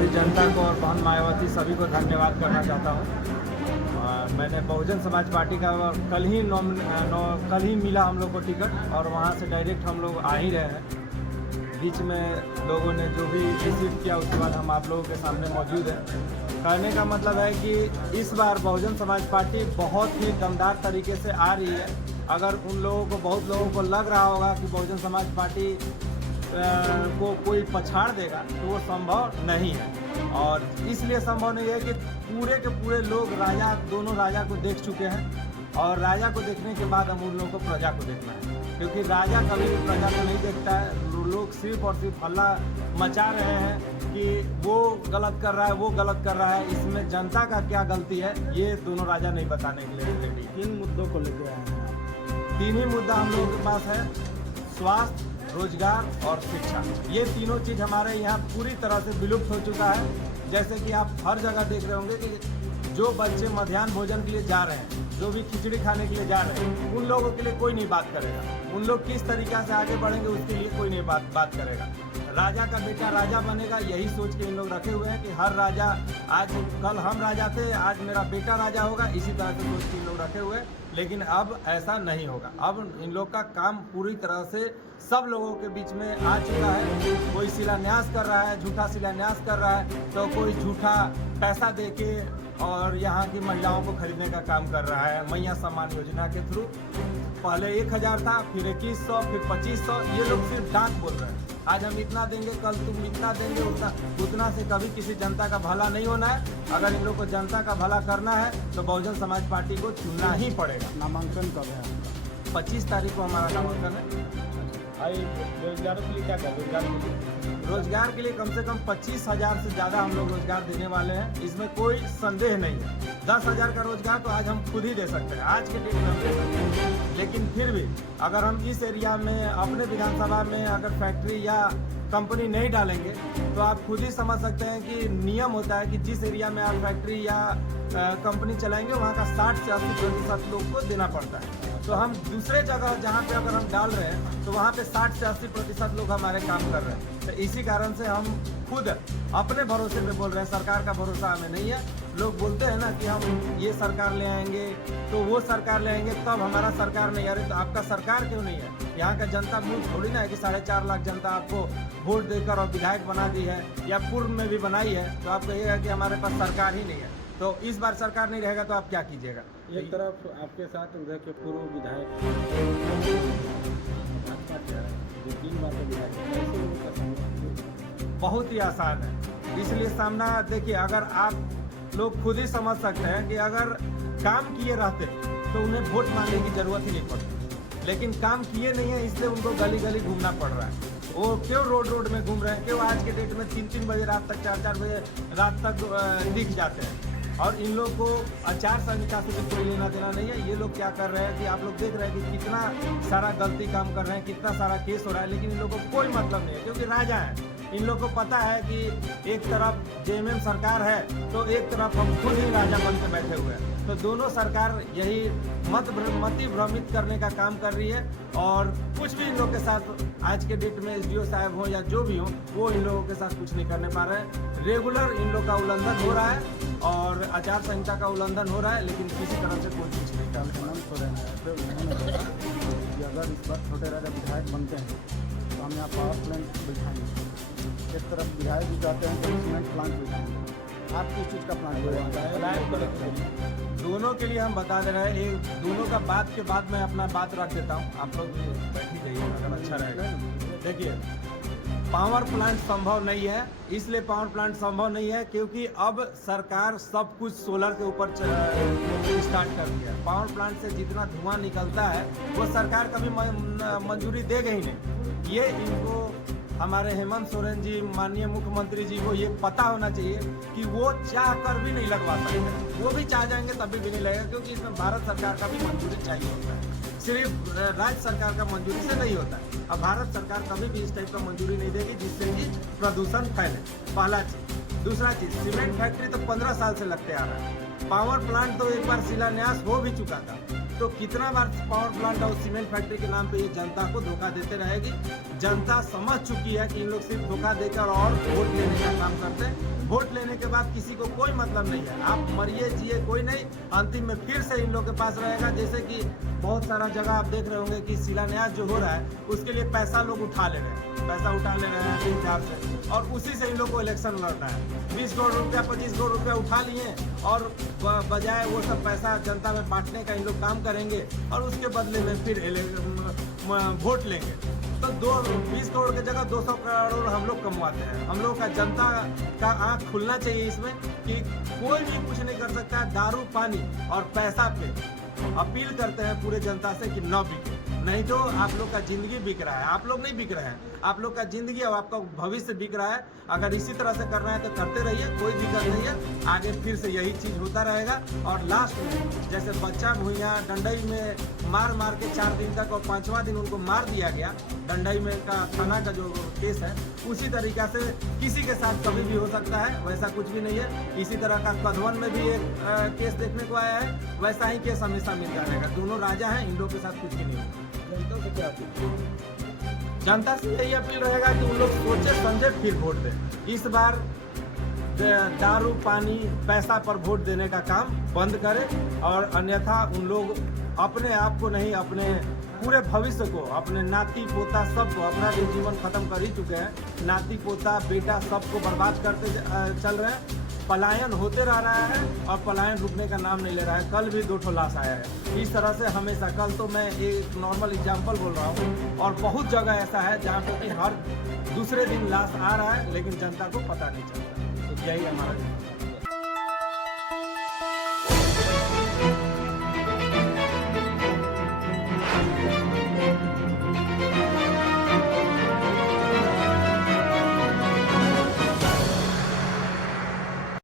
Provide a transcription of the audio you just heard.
सभी जनता को और बहन मायावती सभी को धन्यवाद करना चाहता हूँ। मैंने बहुजन समाज पार्टी का कल ही मिला हम लोग को टिकट और वहाँ से डायरेक्ट हम लोग आ ही रहे हैं। बीच में लोगों ने जो भी रिसीव किया उसके बाद हम आप लोगों के सामने मौजूद हैं। कहने का मतलब है कि इस बार बहुजन समाज पार्टी बहुत ही दमदार तरीके से आ रही है। अगर उन लोगों को बहुत लोगों को लग रहा होगा कि बहुजन समाज पार्टी को कोई पछाड़ देगा तो वो संभव नहीं है, और इसलिए संभव नहीं है कि पूरे के पूरे लोग दोनों राजा को देख चुके हैं और राजा को देखने के बाद हम उन लोगों को प्रजा को देखना है, क्योंकि राजा कभी भी प्रजा को नहीं देखता है। लोग सिर्फ और सिर्फ हल्ला मचा रहे हैं कि वो गलत कर रहा है, वो गलत कर रहा है। इसमें जनता का क्या गलती है ये दोनों राजा नहीं बताने के लिए रेडी। 3 मुद्दों को लेकर आए हैं। 3 ही मुद्दा हम लोगों के पास है, स्वास्थ्य, रोजगार और शिक्षा। ये तीनों चीज़ हमारे यहाँ पूरी तरह से विलुप्त हो चुका है। जैसे कि आप हर जगह देख रहे होंगे कि जो बच्चे मध्याह्न भोजन के लिए जा रहे हैं, जो भी खिचड़ी खाने के लिए जा रहे हैं, उन लोगों के लिए कोई नहीं बात करेगा। उन लोग किस तरीक़ा से आगे बढ़ेंगे उसके लिए कोई नहीं बात करेगा। राजा का बेटा राजा बनेगा, यही सोच के इन लोग रखे हुए हैं कि हर राजा, आज कल हम राजा थे, आज मेरा बेटा राजा होगा, इसी तरह से सोच के इन लोग रखे हुए हैं। लेकिन अब ऐसा नहीं होगा। अब इन लोग का काम पूरी तरह से सब लोगों के बीच में आ चुका है। कोई शिलान्यास कर रहा है, झूठा शिलान्यास कर रहा है, तो कोई झूठा पैसा दे के और यहाँ की महिलाओं को खरीदने का काम कर रहा है। मैया सम्मान योजना के थ्रू पहले 1000 था, फिर 2100, फिर 2500। ये लोग सिर्फ डांट बोल रहे हैं। आज हम इतना देंगे, कल तुम इतना देंगे, उतना से कभी किसी जनता का भला नहीं होना है। अगर इन लोग को जनता का भला करना है तो बहुजन समाज पार्टी को चुनना ही पड़ेगा। नामांकन कब है? 25 तारीख को हमारा नामांकन है। रोजगारों के लिए क्या कर? रोजगार के लिए कम से कम 25,000 से ज़्यादा हम लोग रोजगार देने वाले हैं, इसमें कोई संदेह नहीं है। 10,000 का रोजगार तो आज हम खुद ही दे सकते हैं, आज के डेट में हम दे सकते हैं। लेकिन फिर भी अगर हम इस एरिया में अपने विधानसभा में अगर फैक्ट्री या कंपनी नहीं डालेंगे तो आप खुद ही समझ सकते हैं कि नियम होता है कि जिस एरिया में आप फैक्ट्री या कंपनी चलाएंगे वहाँ का 60 से 80% लोग को देना पड़ता है। तो हम दूसरे जगह जहाँ पे अगर हम डाल रहे हैं तो वहाँ पे 60 से 80% लोग हमारे काम कर रहे हैं। तो इसी कारण से हम खुद अपने भरोसे पे बोल रहे हैं, सरकार का भरोसा हमें नहीं है। लोग बोलते हैं ना कि हम ये सरकार ले आएंगे तो वो सरकार ले आएंगे, तब हमारा सरकार नहीं। अरे तो आपका सरकार क्यों नहीं है? यहाँ का जनता मूर्ख थोड़ी ना है कि 4.5 लाख जनता आपको वोट देकर और विधायक बना दी है या पूर्व में भी बनाई है, तो आपको ये है कि हमारे पास सरकार ही नहीं है। तो इस बार सरकार नहीं रहेगा तो आप क्या कीजिएगा? एक तरफ आपके साथ उधर के पूर्व विधायक जो 3 बार के विधायक, बहुत ही आसान है। इसलिए सामना देखिए, अगर आप लोग खुद ही समझ सकते हैं कि अगर काम किए रहते तो उन्हें वोट मांगने की जरूरत ही नहीं पड़ती, लेकिन काम किए नहीं है इसलिए उनको गली गली घूमना पड़ रहा है। वो क्यों रोड में घूम रहे हैं? क्यों आज के डेट में 3-3 बजे रात तक, 4-4 बजे रात तक दिख जाते हैं? और इन लोग को आचार संहिता से कोई लेना देना नहीं है। ये लोग क्या कर रहे हैं कि आप लोग देख रहे हैं कि कितना सारा गलती काम कर रहे हैं, कितना सारा केस हो रहा है, लेकिन इन लोग को कोई मतलब नहीं है, क्योंकि राजा हैं। इन लोग को पता है कि एक तरफ जेएमएम सरकार है तो एक तरफ हम खुद ही राजा बन के बैठे हुए हैं। तो दोनों सरकार यही मति भ्रमित करने का काम कर रही है, और कुछ भी इन लोग के साथ आज के डेट में एसडीओ साहब हो या जो भी हो, वो इन लोगों के साथ कुछ नहीं करने पा रहे हैं। रेगुलर इन लोग का उल्लंघन हो रहा है और आचार संहिता का उल्लंघन हो रहा है, लेकिन किसी तरह से कोई कुछ नहीं कर रहा है। कि अगर इस बार छोटे राजा विधायक बनते हैं तो हम यहाँ पावर प्लांट बिठाएंगे, एक तरफ विधायक भी जाते हैं तो सीमेंट प्लांट बिठाएंगे। आप किस चीज़ का प्लांट? दोनों के लिए हम बता दे रहे हैं, दोनों का बात के बाद मैं अपना बात रख देता हूँ, आप लोग भी बैठ ही जाइए, अगर अच्छा रहेगा। देखिए, पावर प्लांट संभव नहीं है। इसलिए पावर प्लांट संभव नहीं है क्योंकि अब सरकार सब कुछ सोलर के ऊपर स्टार्ट कर दिया। पावर प्लांट से जितना धुआं निकलता है वो सरकार कभी मंजूरी देगा ही नहीं। ये इनको हमारे हेमंत सोरेन जी, माननीय मुख्यमंत्री जी को ये पता होना चाहिए कि वो चाह कर भी नहीं लगवा सकते। वो भी चाह जाएंगे तभी भी नहीं लगेगा, क्योंकि इसमें भारत सरकार का भी मंजूरी चाहिए होता है, सिर्फ राज्य सरकार का मंजूरी से नहीं होता है। अब भारत सरकार कभी भी इस टाइप का मंजूरी नहीं देगी जिससे कि प्रदूषण फैले, पहला चीज़। दूसरा चीज़, सीमेंट फैक्ट्री तो 15 साल से लगते आ रहा है। पावर प्लांट तो एक बार शिलान्यास हो भी चुका था, तो कितना बार पावर प्लांट और सीमेंट फैक्ट्री के नाम पे ये जनता को धोखा देते रहेगी। जनता समझ चुकी है कि इन लोग सिर्फ धोखा देकर और वोट लेने का काम करते हैं। वोट लेने के बाद किसी को कोई मतलब नहीं है, आप मरिए जिए कोई नहीं, अंतिम में फिर से इन लोग के पास रहेगा। जैसे कि बहुत सारा जगह आप देख रहे होंगे कि शिलान्यास जो हो रहा है उसके लिए पैसा लोग उठा ले रहे हैं, पैसा उठा ले रहे हैं सरकार से, और उसी से इन लोग को इलेक्शन लड़ना है। 20 करोड़ रुपया 25 करोड़ रुपया उठा लिए और बजाय वो सब पैसा जनता में बांटने का इन लोग काम करेंगे और उसके बदले में फिर वोट लेंगे। तो 20 करोड़ की जगह 200 करोड़ हम लोग कमवाते हैं। हम लोग का जनता का आँख खुलना चाहिए इसमें कि कोई भी कुछ नहीं कर सकता है। दारू पानी और पैसा पे अपील करते हैं पूरे जनता से कि न बिके, नहीं तो आप लोग का जिंदगी बिक रहा है। आप लोग नहीं बिक रहे हैं, आप लोग का जिंदगी और आपका भविष्य बिक रहा है। अगर इसी तरह से करना है तो करते रहिए, कोई दिक्कत नहीं है। आगे फिर से यही चीज़ होता रहेगा और लास्ट में जैसे बच्चा भुइयाँ डंडई में मार मार के 4 दिन तक और 5वां दिन उनको मार दिया गया, डंडई में का थाना का जो केस है, उसी तरीक़ा से किसी के साथ कभी भी हो सकता है। वैसा कुछ भी नहीं है। इसी तरह का कधवन में भी एक केस देखने को आया है, वैसा ही केस हमेशा मिलता रहेगा। दोनों राजा हैं, इन लोगों के साथ कुछ भी नहीं होगा। जनता से क्या अपील? जनता से यही अपील रहेगा कि उन लोग सोचे समझे फिर वोट दें। इस बार दारू पानी पैसा पर वोट देने का काम बंद करें और अन्यथा उन लोग अपने आप को नहीं, अपने पूरे भविष्य को, अपने नाती पोता सबको, अपना भी जीवन खत्म कर ही चुके हैं। नाती पोता बेटा सबको बर्बाद करते चल रहे हैं। पलायन होते रह रहा है और पलायन रुकने का नाम नहीं ले रहा है। कल भी 2 लाश आया है। इस तरह से हमेशा, कल तो मैं एक नॉर्मल एग्जांपल बोल रहा हूँ, और बहुत जगह ऐसा है जहाँ पे कि हर दूसरे दिन लाश आ रहा है लेकिन जनता को पता नहीं चलता। तो यही हमारा